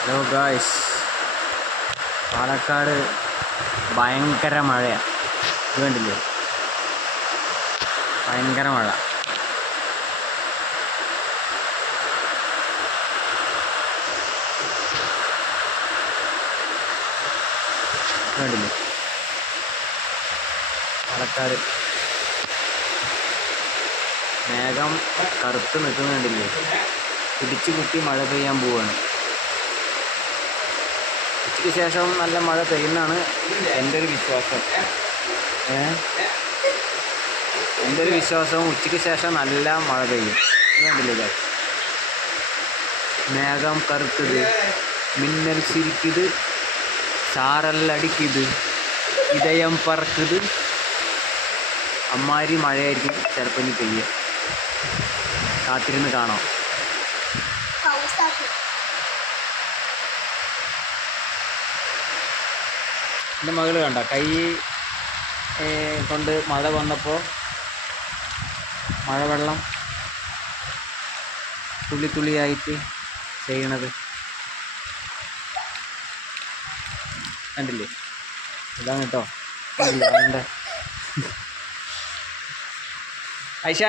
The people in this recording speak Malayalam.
ഹലോ ഗായ്സ് പാലക്കാട് ഭയങ്കര മഴയാണ് ഇത് കണ്ടില്ലേ? ഭയങ്കര മഴ. കണ്ടില്ലേ? പാലക്കാട്. മേഘം കറുത്ത് നിൽക്കുന്നുണ്ടില്ലേ പിടിച്ചു കുത്തി മഴ പെയ്യാൻ പോവാണ്. ഉച്ചയ്ക്ക് നല്ല മഴ പെയ്യുന്നതാണ് എന്റെ ഒരു വിശ്വാസം. എന്റെ ഒരു വിശ്വാസം ഉച്ചയ്ക്ക് ശേഷം നല്ല മഴ പെയ്യും. മേഘം കറുത്തത് മിന്നൽ ചിരിക്കുത് ചാറല്ലടിക്കുത് ഇതയം പറക്കുത്. അമ്മാരി മഴയായിരിക്കും ചിലപ്പോൾ ഇനി പെയ്യുക കാത്തിരുന്ന് കാണാം. എന്റെ മകൾ കണ്ട? കൈ കൊണ്ട് മഴ വന്നപ്പോൾ മഴവെള്ളം തുള്ളി തുള്ളിയായിട്ട് ചെയ്യണത്. കണ്ടില്ലേ? ഇതാണ് കേട്ടോ ഐഷ